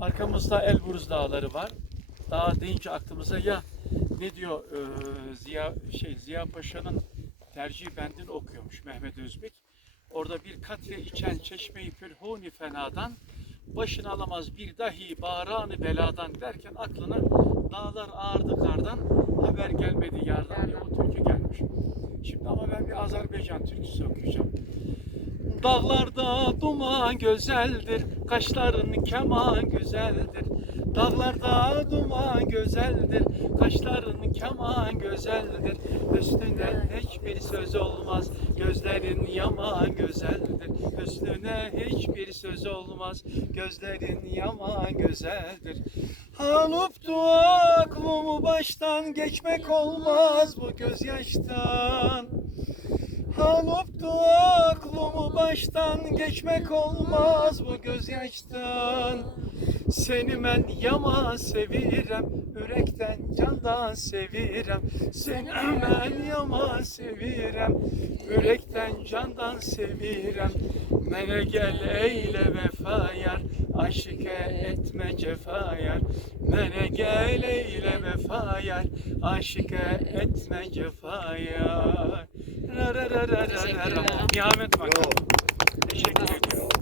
Arkamızda Elburuz Dağları var. Dağ deyince aklımıza ya ne diyor e, Ziya şey Ziya Paşa'nın tercih bendini okuyormuş Mehmet Özbek. Orada bir katre içen çeşmeyi pürhuni fenadan başını alamaz bir dahi bağranı beladan derken aklına dağlar ağırdı kardan haber gelmedi yardan diye o türkü gelmiş. Şimdi ama ben bir Azerbaycan türküsü okuyacağım. Dağlarda duman güzeldir, kaşların keman güzeldir. Dağlarda duman güzeldir, kaşların keman güzeldir. Üstüne hiçbir söz olmaz, gözlerin yaman güzeldir. Üstüne hiçbir söz olmaz, gözlerin yaman güzeldir. Dua aklımı baştan geçmek olmaz bu gözyaştan. Aklımı baştan geçmek olmaz bu gözyaştan. Seni ben yaman sevirem, yürekten candan sevirem. Seni ben yaman sevirem, yürekten candan sevirem. Mene gel eyle vefa yar, aşıke etme cefa yar. Mene gel eyle vefa yar, ra. Nihamet Makam. Teşekkür ederim.